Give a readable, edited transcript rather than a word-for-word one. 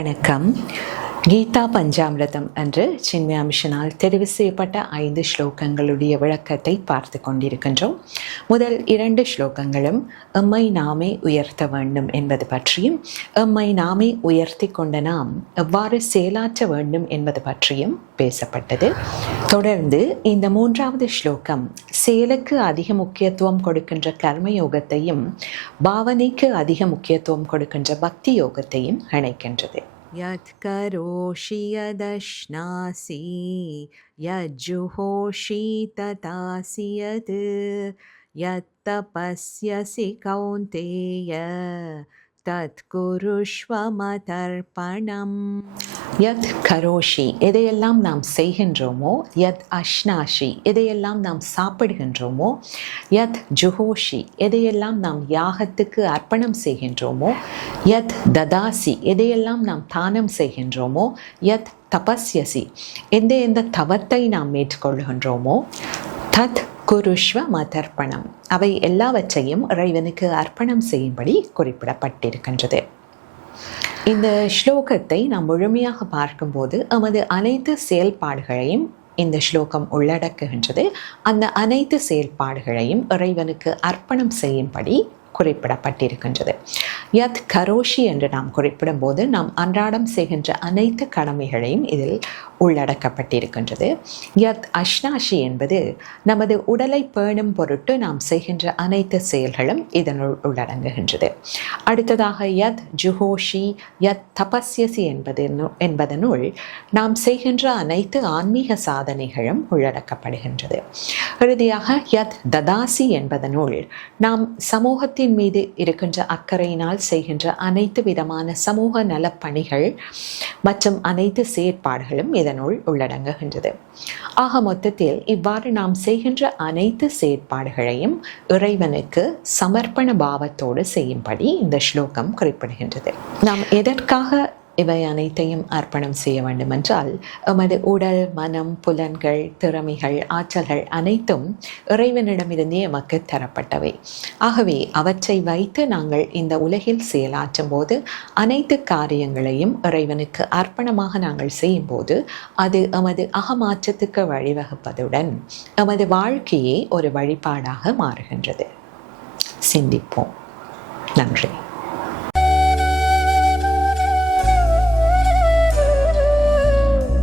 வணக்கம். கீதா பஞ்சாமிரதம் என்று சின்மயா மிஷனால் தெரிவு செய்யப்பட்ட 5 ஸ்லோகங்களுடைய விளக்கத்தை பார்த்து கொண்டிருக்கின்றோம். முதல் 2 ஸ்லோகங்களும் எம்மை நாமே உயர்த்த வேண்டும் என்பது பற்றியும், எம்மை நாமே உயர்த்தி கொண்ட நாம் எவ்வாறு செயலாற்ற வேண்டும் என்பது பற்றியும் பேசப்பட்டது. தொடர்ந்து இந்த 3வது ஸ்லோகம் செயலுக்கு அதிக முக்கியத்துவம் கொடுக்கின்ற கர்மயோகத்தையும், பாவனைக்கு அதிக முக்கியத்துவம் கொடுக்கின்ற பக்தி யோகத்தையும் இணைக்கின்றது. யத் கரோஷி யதஷ்னாசி யஜ்ஜுஹோஷி ததாசி யத் யத் தபஸ்யசி கௌந்தேய தத் குருஷ்வ மதர்ப்பணம். யத் கரோஷி எதையெல்லாம் நாம் செய்கின்றோமோ, யத் அஷ்னாஷி எதையெல்லாம் நாம் சாப்பிடுகின்றோமோ, யத் ஜுஹோஷி எதையெல்லாம் நாம் யாகத்துக்கு அர்ப்பணம் செய்கின்றோமோ, யத் ததாசி எதையெல்லாம் நாம் தானம் செய்கின்றோமோ, யத் தபஸ்யசி எந்த தவத்தை நாம் மேற்கொள்கின்றோமோ, தத் குருஷ்வ மதர்ப்பணம் அவை எல்லாவற்றையும் இறைவனுக்கு அர்ப்பணம் செய்யும்படி குறிப்பிடப்பட்டிருக்கின்றது. இந்த ஸ்லோகத்தை நாம் முழுமையாக பார்க்கும்போது எமது அனைத்து செயல்பாடுகளையும் இந்த ஸ்லோகம் உள்ளடக்குகின்றது. அந்த அனைத்து செயல்பாடுகளையும் இறைவனுக்கு அர்ப்பணம் செய்யும்படி குறிப்பிடப்பட்டிருக்கின்றது. யத் கரோஷி என்று நாம் குறிப்பிடும் போது நாம் அன்றாடம் செய்கின்ற அனைத்து கடமைகளையும் இதில் உள்ளடக்கப்பட்டிருக்கின்றது. யத் அஷ்னாஷி என்பது நமது உடலை பேணும் பொருட்டு நாம் செய்கின்ற அனைத்து செயல்களும் இதனுள் உள்ளடங்குகின்றது. அடுத்ததாக யத் ஜுஹோஷி யத் தபஸ்யசி என்பதனுள் நாம் செய்கின்ற அனைத்து ஆன்மீக சாதனைகளும் உள்ளடக்கப்படுகின்றது. இறுதியாக யத் ததாசி என்பதனுள் நாம் சமூகத்தின் மீது இருக்கின்ற அக்கறையினால் செய்கின்ற அனைத்து விதமான சமூக நலப்பணிகள் மற்றும் அனைத்து செயற்பாடுகளும் இதனுள் உள்ளடங்குகின்றது. ஆக மொத்தத்தில் இவ்வாறு நாம் செய்கின்ற அனைத்து செயற்பாடுகளையும் இறைவனுக்கு சமர்ப்பண பாவத்தோடு செய்யும்படி இந்த ஸ்லோகம் குறிப்பிடுகின்றது. நாம் எதற்காக இவை அனைத்தையும் அர்ப்பணம் செய்ய வேண்டும் என்றால், எமது உடல், மனம், புலன்கள், திறமைகள், ஆற்றல்கள் அனைத்தும் இறைவனிடமிருந்தே எமக்கு தரப்பட்டவை. ஆகவே அவற்றை வைத்து நாங்கள் இந்த உலகில் செயலாற்றும் போது அனைத்து காரியங்களையும் இறைவனுக்கு அர்ப்பணமாக நாங்கள் செய்யும் போது அது எமது அகமாற்றத்துக்கு வழிவகுப்பதுடன் எமது வாழ்க்கையே ஒரு வழிபாடாக மாறுகின்றது. சிந்திப்போம். நன்றி.